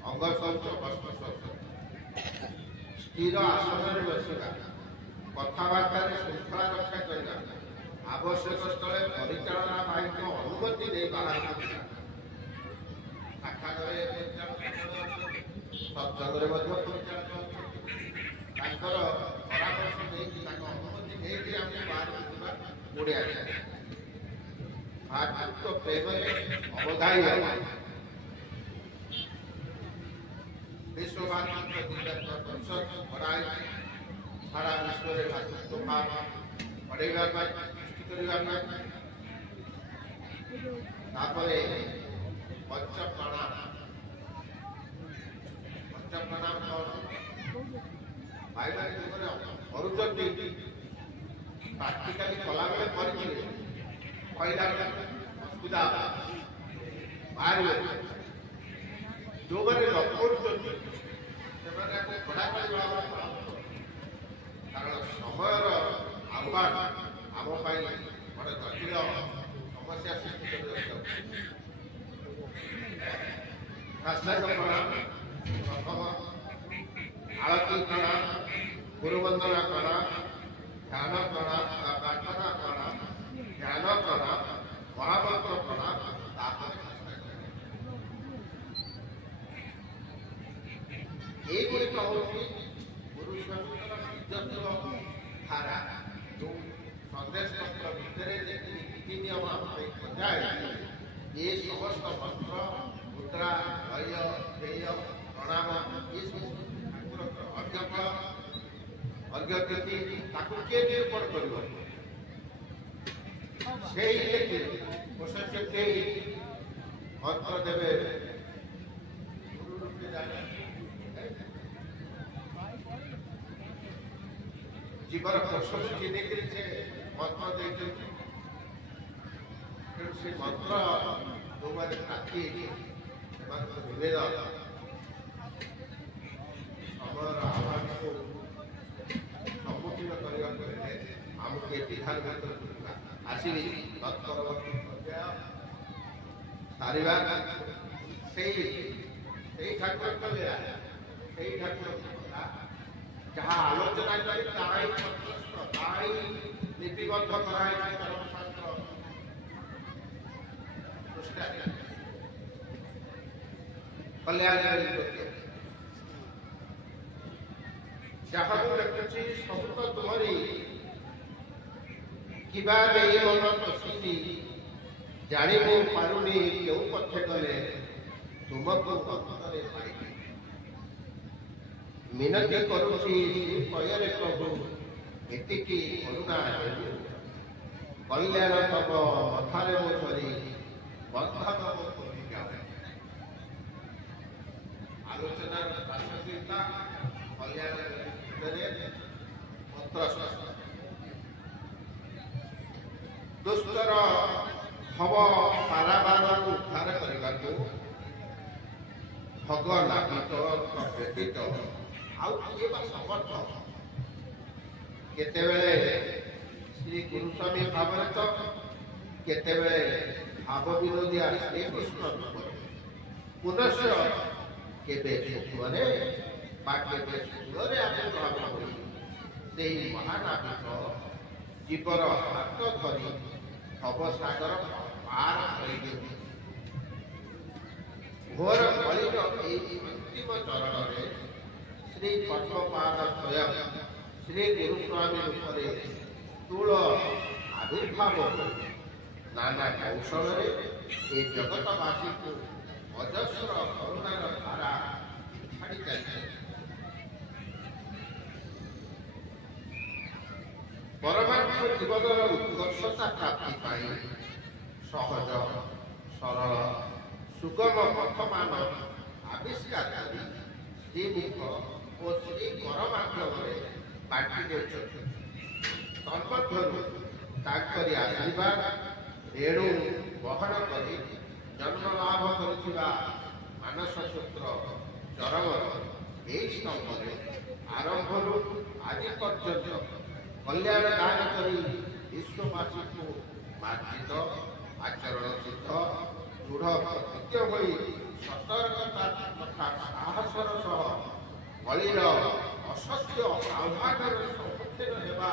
अंग शौच वस्त्र शौच स्थिर आसन बसवा कथबार्ता श्रृंखला रक्षा करना आवश्यक स्थले परिचालना भाई अनुमति दे बाहर सत्संग परामर्श अनुमति ओडिया भातृत्व प्रेम अवधाई विश्व भातृत्व दिव्यात्मा परिषद बनाई सारा विश्व में भातृत्व भाव बढ़ेगा सृष्टि करने पंच प्रणाम कौन भाई भाई करुँच प्राक्टिकाली कला बेले कहला असुविधा बाहर जो मैंने न कर कड़ाकड़ी भाव कारण समयर आह्वान आम बड़े जटिल समस्या सृष्टि प्रणाम प्रथम आरती प्रणाम गुरुवंदना प्रणाम ध्यान प्रणाम प्रार्थना प्रणाम ध्यान प्रणाम महामंत्र प्रणाम यगुड़िक हूँ गुरु स्वामी धारा जो संदेश पत्र भितर नीति नियम जाए ये समस्त मंत्र मुद्रा लय ध्येय प्रणाम ये सब ठाकुर अर्घ्य तिथि किए निरूपण कर मंत्र देवे जीवन प्रसंग चिन्हिक से मंत्र दे से मंत्र जो मैंने प्रार्थी निवेदन समर आह्वान को सम्मुखीन करने आमको ये ध्यान आसवि तत्परवर्ती सारिबा ठाकुर ठाकुर जहाँ आलोचना नीतिबद्ध कराई धर्मशास्त्र कल्याणकारी जहाँ देखुची सब तो तुम्हारी किबा मन पशि जाणी पारुनी क्यों पथे गले तुमको मिनती करुची पयरे प्रभु एतिकी करुणा कल्याण तब मथारे मो चली କଲ୍ୟାଣ ଭିତରେ ପତ୍ର ଦୁଷ୍ଟର ଭବ ପାରାବାରକୁ ଉଦ୍ଧାର କରିବାକୁ ଭଗନାଥ ବ୍ୟତୀତ ଆଉ କିଏ ବା ସମର୍ଥ? କେତେବେଳେ ଶ୍ରୀ ଗୁରୁସ୍ୱାମୀ ଭାବରେ ତ କେତେବେଳେ ଭାବ ବିରୋଧିଆ ଶ୍ରୀକୃଷ୍ଣ ରୂପରେ ପୁନଶ୍ଚ କେବେ ସ୍ୱପ୍ନରେ ବା କେବେ ସ୍ୱପ୍ନରେ ଆବିର୍ଭାବ ହୋଇ ସେହି ମହାନାବିକ ଜୀବର ହାତ ଧରି ଭବସାଗର ପାର କରିଦେବି। ଘୋର କଳିର ଏହି ଅନ୍ତିମ ଚରଣରେ ଶ୍ରୀ ପଦ୍ମପାଦ ସ୍ୱୟଂ ଶ୍ରୀ ଗୁରୁସ୍ୱାମୀ ରୂପରେ ସ୍ଥୂଳ ଆବିର୍ଭାବ ନାନା କୌଶଳରେ ଏ ଜଗତବାସୀକୁ ଅଜସ୍ର କରୁଣାର ଧାରା ଛାଡ଼ି ଚାଲିଛନ୍ତି। ପରମାର୍ଥ ଜୀବନର ଉତ୍କର୍ଷତା ପ୍ରାପ୍ତି ପାଇଁ ସହଜ ସରଳ ସୁଗମ ପଥମାନ ଆବିଷ୍କାର କରି ଶ୍ରୀମୁଖ ଓ ଶ୍ରୀକର ମାଧ୍ୟମରେ ବାଣ୍ଟି ଦେଉଛନ୍ତି। ତନ୍ମଧ୍ୟରୁ ତାଙ୍କରି ଆଶୀର୍ବାଦ ରେଣୁ ବହନ କରି ଜନ୍ମ ଲାଭ କରିଥିବା ମାନସ ସୂତ୍ର ଚରମ ଏହି ସ୍ତମ୍ଭରେ ଆରମ୍ଭରୁ ଆଜି ପର୍ଯ୍ୟନ୍ତ କଲ୍ୟାଣ ଦାନ କରି ବିଶ୍ୱବାସୀକୁ ମାର୍ଜିତ ଆଚରଣ ସିଦ୍ଧ ଦୃଢ଼ ପ୍ରତିଜ୍ଞ ହୋଇ ସତର୍କତା ତଥା ସାହସର ସହ କଳିର ଅସତ୍ୟ ଆହ୍ୱାନର ସମ୍ମୁଖୀନ ହେବା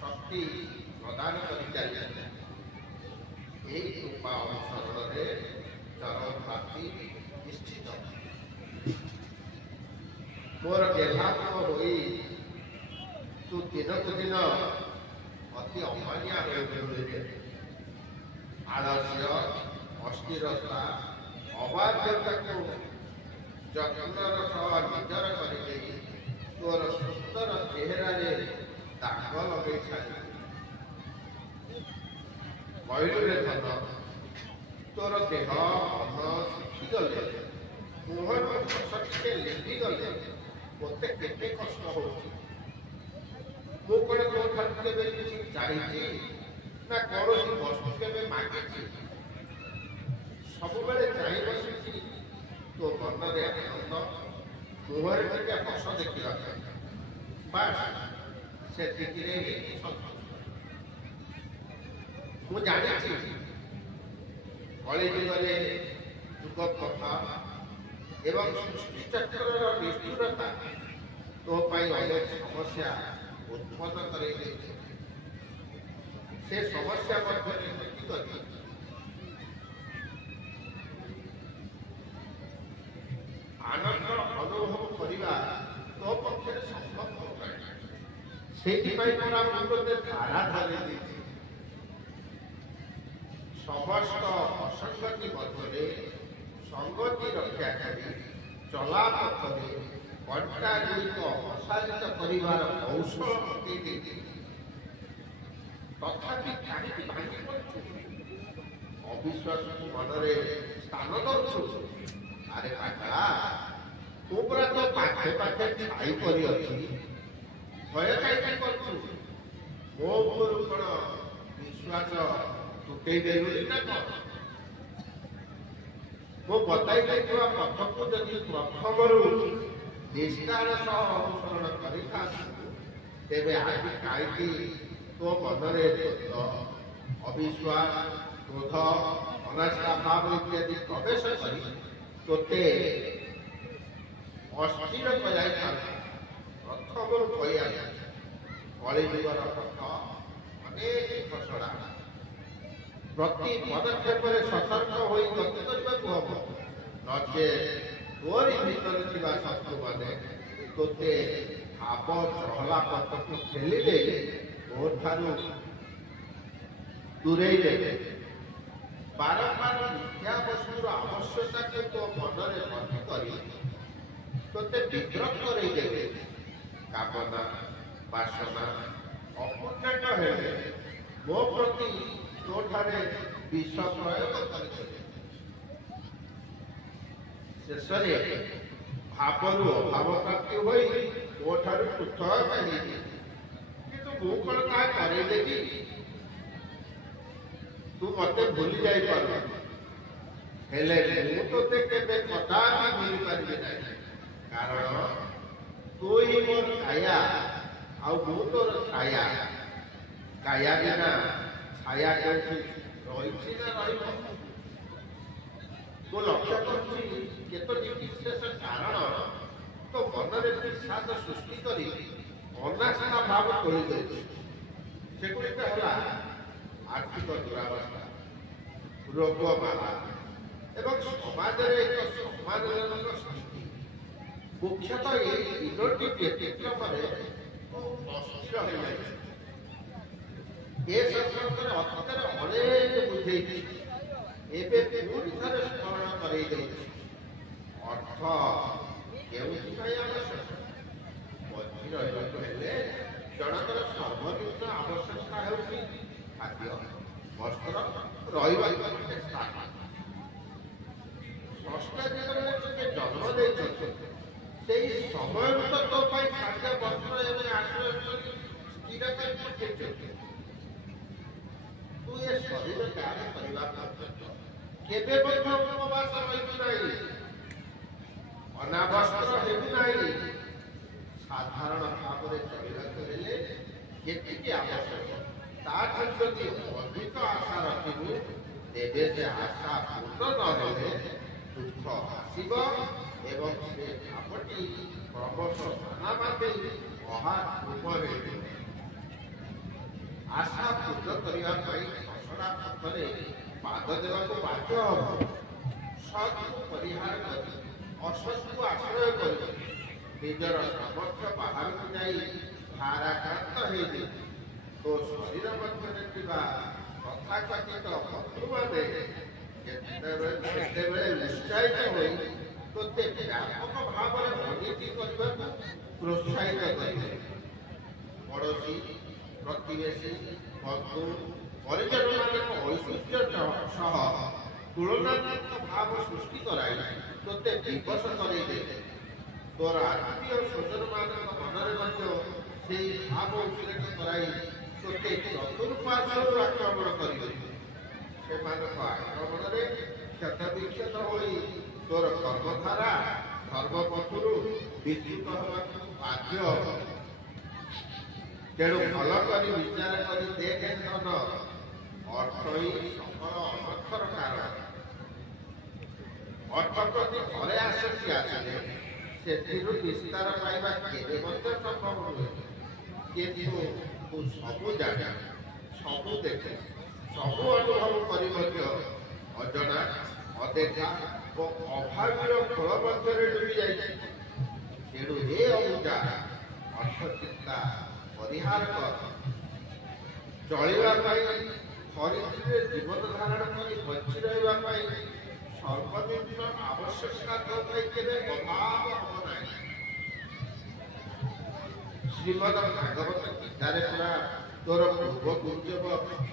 ଶକ୍ତି ପ୍ରଦାନ କରି ଚାଲିଛନ୍ତି। ଏହି କୃପା ଅନୁସରଣରେ ଚରମ ପ୍ରାପ୍ତି ନିଶ୍ଚିତ। ମୋର ଦେହାତ୍ମ ହୋଇ ତୁ ଦିନକୁ ଦିନ ଅତି ଅମାନିଆ ହୋଇଗଲୁ। ଆଳସ୍ୟ ଅସ୍ଥିରତା ଅବାଧ୍ୟତାକୁ ଯତ୍ନର ସହ ନିଜର କରିଦେଇ ତୋର ସୁନ୍ଦର ଚେହେରାରେ ଦାଗ ଲଗେଇ ଛାଡ଼ି କହିଲୁରେ ଧନ ତୋର ଦେହ ମନ ଶୁଖିଗଲେ ମୁହଁର ହସ ଟିକେ ଲେମ୍ବିଗଲେ ମୋତେ କେତେ କଷ୍ଟ ହଉଛି। ମୁଁ କଣ ତୋ ଠାରୁ କେବେ କିଛି ଚାହିଁଛି ନା କୌଣସି ବସ୍ତୁ କେବେ ମାଗିଛି? ସବୁବେଳେ ଚାହିଁ ବସିଛି ତୋ ମନରେ ଆନନ୍ଦ ମୁହଁରେ ଟିକେ ହସ ଦେଖିବା ପାଇଁ। ବାସ୍ ସେତିକିରେ ମୁଁ ଜାଣିଛି କଳିଯୁଗରେ ଯୁଗ କଥା ଏବଂ ସୃଷ୍ଟିଚକ୍ରର ନିଷ୍ଠୁରତା ତୋ ପାଇଁ ଅନେକ ସମସ୍ୟା ଉତ୍ପନ୍ନ କରାଇ ଦେଇଛି। ସେ ସମସ୍ୟା ମଧ୍ୟରେ ଗତି କରି ଆନନ୍ଦ ଅନୁଭବ କରିବା ତୋ ପକ୍ଷରେ ସମ୍ଭବ ନୁହେଁ। ସେଇଥିପାଇଁ ପରା ମୁଁ ତୋତେ ଧାରା ଧରି ଦେଇଛି। ସମସ୍ତ ଅସଙ୍ଗତି ମଧ୍ୟରେ ସଂଗତି ରକ୍ଷା କରି ଚଲା ପଥରେ କଣ୍ଟା ଗୁଡ଼ିକ ଅପସାରିତ କରିବାର କୌଶଳ ବତେଇ ଦେଇଛି। ତଥାପି କାହିଁକି ଭାଙ୍ଗି ପଡ଼ୁଛୁ? ଅବିଶ୍ୱାସକୁ ମନରେ ସ୍ଥାନ ଦେଉଛୁ? ଆରେ ପାଗଳା, ମୁଁ ପୁରା ତୋ ପାଖେ ପାଖେ ଛାଇ କରି ଅଛି। ଭୟ କାହିଁକି କରୁଛୁ? ମୋ ଉପରୁ କଣ ବିଶ୍ୱାସ ତୁଟେଇ ଦେଲୁଣି ନା କଣ? ମୁଁ ବତାଇ ଦେଇଥିବା ପଥକୁ ଯଦି ପ୍ରଥମରୁ ନିଷ୍ଠାର ସହ ଅନୁସରଣ କରିଥାନ୍ତୁ ତେବେ ଆଜି କାହିଁକି ତୋ ମନରେ ଅବିଶ୍ୱାସ କ୍ରୋଧ ଅନାସ୍ଥା ଭାବ ଇତ୍ୟାଦି ପ୍ରବେଶ କରି ତୋତେ ଅସ୍ଥିର କରାଇଥାନ୍ତି? ପ୍ରଥମରୁ କହି ଆସିଛି କଳିଯୁଗର ପଥ ଅନେକ ଖସଡ଼ା। ପ୍ରତି ପଦକ୍ଷେପରେ ସତର୍କ ହୋଇ ଗତି କରିବାକୁ ହବ, ନଚେତ୍ ତୋରି ଭିତରେ ଥିବା ଶତ୍ରୁମାନେ ତୋତେ ଭାବ ଚହଲା ପଥକୁ ଠେଲି ଦେଇ ତୋଠାରୁ ଦୂରେଇ ଦେବେ। ବାରମ୍ବାର ମିଥ୍ୟା ବସ୍ତୁର ଆବଶ୍ୟକତାକୁ ତୋ ମନରେ ଭର୍ତ୍ତି କରି ତୋତେ ବିବ୍ରତ କରେଇ ଦେବେ। କାମନା ବାସନା ଅପୂର୍ଣ୍ଣାଙ୍କ ହେଲେ ମୋ ପ୍ରତି ତୋଠାରେ ବିଷ ପ୍ରୟୋଗ କରିଦେବେ। ଶେଷରେ ଭାବରୁ ଅଭାବ ପ୍ରାପ୍ତି ହୋଇ ମୋ ଠାରୁ ପୃଥକ ହେଇଛି। କିନ୍ତୁ ମୁଁ କଣ ତାହା କରେଇଲେ କି? ତୁ ମତେ ଭୁଲି ଯାଇପାରୁ, ହେଲେ ମୁଁ ତୋତେ କେବେ କଦାପି ଭୁଲି ପାରିବି ନାହିଁ। କାରଣ ତୁ ହିଁ ମୋର ଛାୟା, ଆଉ ମୁଁ ତୋର ଛାୟା। କାୟା ବିନା ଛାୟା କେଉଁଠି ରହିଛି ନା ରହିବ? ମୁଁ ଲକ୍ଷ୍ୟ କରୁଛି କେତୋଟି ବିଶେଷ କାରଣ ତୋ ମନରେ ବିଷାଦ ସୃଷ୍ଟି କରି ଅନାଶା ଭାବ ତୋଳି ଦେଉଛି। ସେଗୁଡ଼ିକ ହେଲା ଆର୍ଥିକ ଦୁରାବସ୍ଥା, ରୋଗମାଳା ଏବଂ ସମାଜରେ ଏକ ସମ୍ମାନଜନକ ସ୍ଥିତି। ମୁଖ୍ୟତଃ ଏହି ତିନୋଟି ବ୍ୟତିକ୍ରମରେ ଅସ୍ଥିର ହୋଇଯାଇଛି। ଏ ସଂକ୍ରାନ୍ତରେ ଅତୀତରେ ଅନେକ ବୁଝେଇଛି, ଏବେ ପୁଣି ଥରେ ସ୍ମରଣ କରେଇ ଦେଉଛି। ଅର୍ଥ କେଉଁଥିପାଇଁ ଆବଶ୍ୟକ? ବଞ୍ଚି ରହିବାକୁ ହେଲେ ଜଣଙ୍କର ସର୍ବନିମ୍ନ ଆବଶ୍ୟକତା ହେଉଛି ଖାଦ୍ୟ, ବସ୍ତ୍ର, ରହିବାକୁ ଗୋଟେ ସ୍ଥାନ। ଷଷ୍ଠ ଦିନରେ ଟିକେ ଜନ୍ମ ଦେଇଛନ୍ତି, ସେଇ ସମୟରୁ ତ ତୋ ପାଇଁ ଖାଦ୍ୟ, ବସ୍ତ୍ର ଏବଂ ଆଶ୍ରୟ ସ୍ଥିର କରି ପଠେଇଛନ୍ତି। ତୁ ଏ ଶରୀର ତ୍ୟାଗ କରିବା ପର୍ଯ୍ୟନ୍ତ କେବେ ମଧ୍ୟ ଉପବାସ ରହିବୁ ନାହିଁ, ଅନାବସ୍ତ୍ର ହେବୁ ନାହିଁ। ସାଧାରଣ ଭାବରେ ଚଳିବାକୁ ହେଲେ ଯେତିକି ଆବଶ୍ୟକ ତାଠାରୁ ଯଦି ଅଧିକ ଆଶା ରଖିବୁ, ତେବେ ସେ ଆଶା ପୂର୍ଣ୍ଣ ନହେଲେ ଦୁଃଖ ଆସିବ ଏବଂ ସେ ଭାବଟି କ୍ରମଶଃ ନାନା ବାଟେ ଅହା ରୂପ ହେବ। ଆଶା ପୂର୍ଣ୍ଣ କରିବା ପାଇଁ ଖସଡ଼ା ପଥରେ ପାଦ ଦେବାକୁ ବାଧ୍ୟ ହେବ। ସତ୍କୁ ପରିହାର କରି ଅସତ୍କୁ ଆଶ୍ରୟ କରି ନିଜର ସାମର୍ଥ୍ୟ ବାହାରକୁ ଯାଇ ଭାରାକ୍ରାନ୍ତ ହେଇଯିବ। ତୋ ଶରୀର ମଧ୍ୟରେ ଥିବା ତଥାକଥିତ ବନ୍ଧୁମାନେ ଯେତେବେଳେ ଉତ୍ସାହିତ ହୋଇ ତୋତେ ବ୍ୟାପକ ଭାବରେ ଅନୀତି କରିବାକୁ ପ୍ରୋତ୍ସାହିତ କରିବେ। ପଡ଼ୋଶୀ, ପ୍ରତିବେଶୀ, ବନ୍ଧୁ, ପରିଜନମାନଙ୍କ ଐଶ୍ୱର୍ଯ୍ୟ ସହ ତୁଳନାତ୍ମକ ଭାବ ସୃଷ୍ଟି କରାଇ ତୋତେ ବିବଶ କରେଇ ଦେବେ। ତୋର ଆତ୍ମୀୟ ସ୍ୱଜନମାନଙ୍କ ମନରେ ମଧ୍ୟ ସେହି ଭାବ ଉଦ୍ରେକ କରାଇ ତୋତେ ଚତୁଃପାର୍ଶ୍ୱରୁ ଆକ୍ରମଣ କରିବେ। ସେମାନଙ୍କ ଆକ୍ରମଣରେ କ୍ଷତବିକ୍ଷତ ହୋଇ ତୋର କର୍ମଧାରା ଧର୍ମପଥରୁ ବିଚ୍ୟୁତ ହେବାକୁ ବାଧ୍ୟ। ତେଣୁ ଭଲ କରି ବିଚାର କରି ଦେଖେ ଧନ, ଅର୍ଥ ହିଁ ସକଳ ଅନର୍ଥର କାରଣ। ଅର୍ଥ ପ୍ରତି ଥରେ ଆସକ୍ତି ଆସିଲେ ସେଥିରୁ ବିସ୍ତାର ପାଇବା କେବେ ମଧ୍ୟ ସମ୍ଭବ ନୁହେଁ। କିନ୍ତୁ ତୁ ସବୁ ଜାଣେ, ସବୁ ଦେଖେ, ସବୁ ଅନୁଭବ କରି ମଧ୍ୟ ଅଜଣା, ଅଦେଖା ଓ ଅଭାବୀର ଖୋଳ ମଧ୍ୟରେ ଡୁବି ଯାଇଛି। ତେଣୁ ହେ ଅବୁଝା, ଅର୍ଥ ଚିନ୍ତା ପରିହାର କର। ଚଳିବା ପାଇଁ, ପରିସ୍ଥିତିରେ ଜୀବନ ଧାରଣ କରି ବଞ୍ଚି ରହିବା ପାଇଁ ସର୍ବନିମ୍ନ ଆବଶ୍ୟକତା ତୋ ପାଇଁ କେବେ ଅଭାବ ହେବ ନାହିଁ। ଶ୍ରୀମଦ ଭାଗବତ ଗୀତାରେ ପୁରା ତୋର ପୂର୍ବ ଗୁରୁଦେବ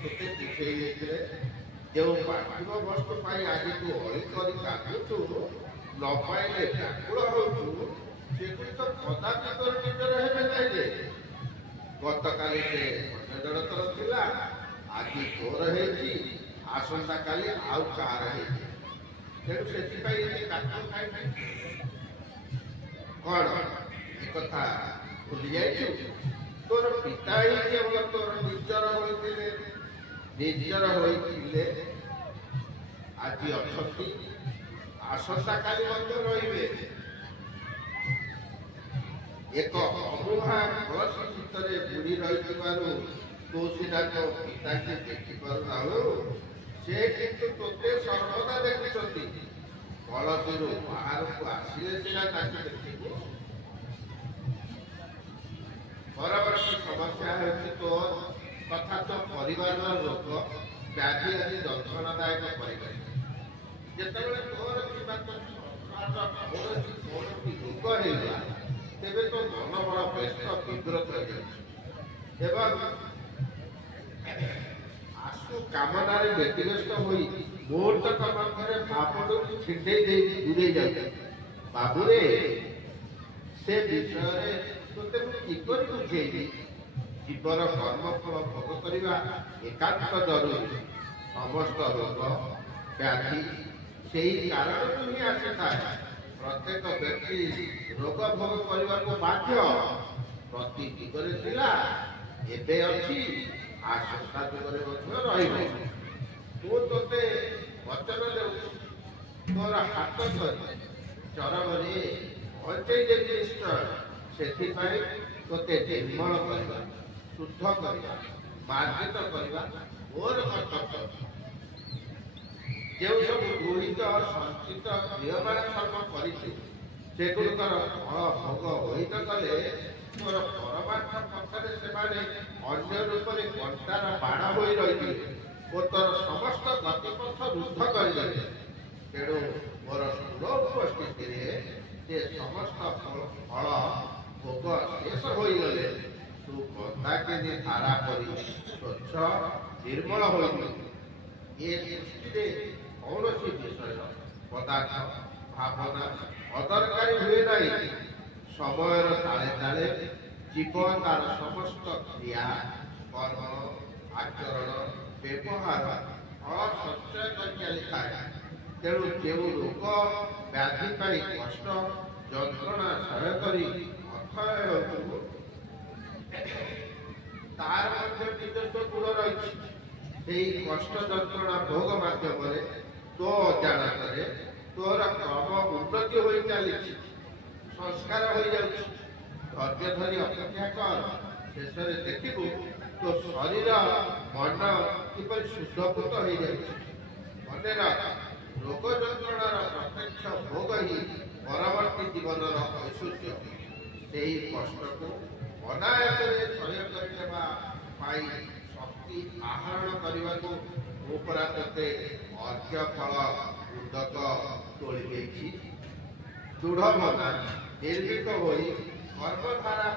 ତୋତେ ବୁଝେଇ ଦେଇଥିଲେ, ଯେଉଁ ପାର୍ଥିବ ବସ୍ତୁ ପାଇଁ ଆଜି ତୁ ଅଳି କରି କାନ୍ଦୁଛୁ, ନ ପାଇଲେ ବ୍ୟାକୁଳ ହେଉଛୁ, ସେଗୁଡ଼ିକ କଦାପି ତୋର ନିଜର ହେବେ ନାହିଁ ଯେ। ଗତକାଲି ସେ ଅନ୍ୟ ଜଣଙ୍କର ଥିଲା, ଆଜି ତୋର ହେଇଛି, ଆସନ୍ତାକାଲି ଆଉ କାହାର ହେଇଛି। ତେଣୁ ସେଥିପାଇଁ ଏତେ କାଠ ଖାଇଛି କଣ? ଏକଥା ଭୁଲି ଯାଇଛୁ? ତୋର ପିତା ହିଁ କେବଳ ତୋର ନିଜର ହୋଇଥିଲେ ଆଜି ଅଛନ୍ତି, ଆସନ୍ତାକାଲି ମଧ୍ୟ ରହିବେ। ଏକ ଅମୁହା କଳସି ଭିତରେ ବୁଡ଼ି ରହିଥିବାରୁ ତୁ ସିନା ତୋ ପିତାକୁ ଦେଖିପାରୁନାହୁଁ, ସେ କିନ୍ତୁ ତୋତେ ସର୍ବଦା ଦେଖୁଛନ୍ତି। କଳସିରୁ ବାହାରକୁ ଆସିଲେ ସିନା ତାକୁ ଦେଖିବୁ। ପରବର୍ତ୍ତୀ ସମସ୍ୟା ହେଉଛି ତୋ ତଥା ତୋ ପରିବାରର ଲୋକ ବ୍ୟାଧି ଆଦି ଯନ୍ତ୍ରଣାଦାୟକ ପରିବେଶ। ଯେତେବେଳେ ତୋର କିମ୍ବା ତୋ କୌଣସି ରୋଗ ହେଇଗଲା, ତେବେ ତୋ ମନ ବଳ ବ୍ୟସ୍ତ ବିବ୍ରତ ହୋଇଯାଉଛି ଏବଂ ଆଶୁ କାମନାରେ ବ୍ୟତିବ୍ୟସ୍ତ ହୋଇ ମୁହୂର୍ତ୍ତକ ମଧ୍ୟରେ ଭାବକୁ ଛିଣ୍ଡେଇ ଦେଇ ଦୂରେଇ ଯାଉଛି। ବାବୁରେ, ସେ ବିଷୟରେ ତୋତେ ମୁଁ କିପରି ବୁଝେଇବି? ଜୀବର କର୍ମଫଳ ଭୋଗ କରିବା ଏକାନ୍ତ ଜରୁରୀ। ସମସ୍ତ ରୋଗ ବ୍ୟାଧି ସେହି କାରଣରୁ ହିଁ ଆସିଥାଏ। ପ୍ରତ୍ୟେକ ବ୍ୟକ୍ତି ରୋଗ ଭୋଗ କରିବାକୁ ବାଧ୍ୟ। ପ୍ରତି ଯୁଗରେ ଥିଲା, ଏବେ ଅଛି, ଆସନ୍ତା ଯୁଗରେ ମଧ୍ୟ ରହିବ। ମୁଁ ତୋତେ ବଚନ ଦେଉଛି, ତୋର ହାତ ଧରି ଚରମରେ ଅଞ୍ଚେଇ ଦେବି ନିଶ୍ଚୟ। ସେଥିପାଇଁ ତୋତେ ନିର୍ମଳ କରିବା, ଶୁଦ୍ଧ କରିବା, ମାର୍ଜିତ କରିବା ମୋର କର୍ତ୍ତବ୍ୟ। ଯେଉଁ ସବୁ ଗୃହୀତ ସଞ୍ଚିତ ପ୍ରିୟମାନ କର୍ମ କରିଛୁ, ସେଗୁଡ଼ିକର ଫଳ ଭୋଗ ହୋଇତ କଲେ ତୋର ପରମାର୍ଥ ପଥରେ ସେମାନେ ଅନ୍ୟ ରୂପରେ କଣ୍ଟାର ବାଣ ହୋଇ ରହିଥିଲେ ଓ ତୋର ସମସ୍ତ ଗତିପଥ ରୁଦ୍ଧ କରିଦେଲେ। ତେଣୁ ମୋର ସ୍ଥୂଳ ଉପସ୍ଥିତିରେ ସେ ସମସ୍ତ ଫଳ ଭୋଗ ଶେଷ ହୋଇଗଲେ। ତୁ ମନ୍ଦାକିନୀ ଧାରା ପରି ସ୍ୱଚ୍ଛ ନିର୍ମଳ ହୋଇଥିଲୁ। ଏ ସୃଷ୍ଟିରେ କୌଣସି ବିଷୟ ପଦାର୍ଥ ଭାବନା ଅଦରକାରୀ ହୁଏ ନାହିଁ। ସମୟର ତାଳେ ତାଳେ ଜୀବ ତାର ସମସ୍ତ କ୍ରିୟା କର୍ମ ଆଚରଣ ବ୍ୟବହାର ଫଳ ସଞ୍ଚୟ କରି ଚାଲିଥାଏ। ତେଣୁ ଯେଉଁ ରୋଗ ବ୍ୟାଧି ପାଇଁ କଷ୍ଟ ଯନ୍ତ୍ରଣା ସହ୍ୟ କରି ଅଥୟ ହେଉଥିବ, ତାର ମଧ୍ୟ ନିଜସ୍ୱ ଗୁଣ ରହିଛି। ସେହି କଷ୍ଟ ଯନ୍ତ୍ରଣା ଭୋଗ ମାଧ୍ୟମରେ ତୋ ଅଜାଣତରେ ତୋର କ୍ରମ ଉନ୍ନତି ହୋଇ ଚାଲିଛି, ସଂସ୍କାର ହୋଇଯାଉଛି। ଧୈର୍ଯ୍ୟ ଧରି ଅପେକ୍ଷା କର, ଶେଷରେ ଦେଖିବୁ ତୋ ଶରୀର ମନ କିପରି ଶୁଦ୍ଧକୃତ ହୋଇଯାଉଛି। ମନେ ରଖ, ରୋଗ ଯନ୍ତ୍ରଣାର ପ୍ରତ୍ୟକ୍ଷ ଭୋଗ ହିଁ ପରବର୍ତ୍ତୀ ଜୀବନର ଐଶ୍ୱର୍ଯ୍ୟ। ସେହି କଷ୍ଟକୁ ଅନାୟାସରେ ସହ୍ୟ କରିନେବା ପାଇଁ ଶକ୍ତି ଆହରଣ କରିବାକୁ ମୁଁ ପରା ତୋତେ ଅର୍ଘ୍ୟ ଫଳ ଉଦକ ତୋଳି ଦେଇଛି। ଦୃଢ଼ ମନା ନିର୍ଭୀକ ହୋଇ କର୍ମଧାରା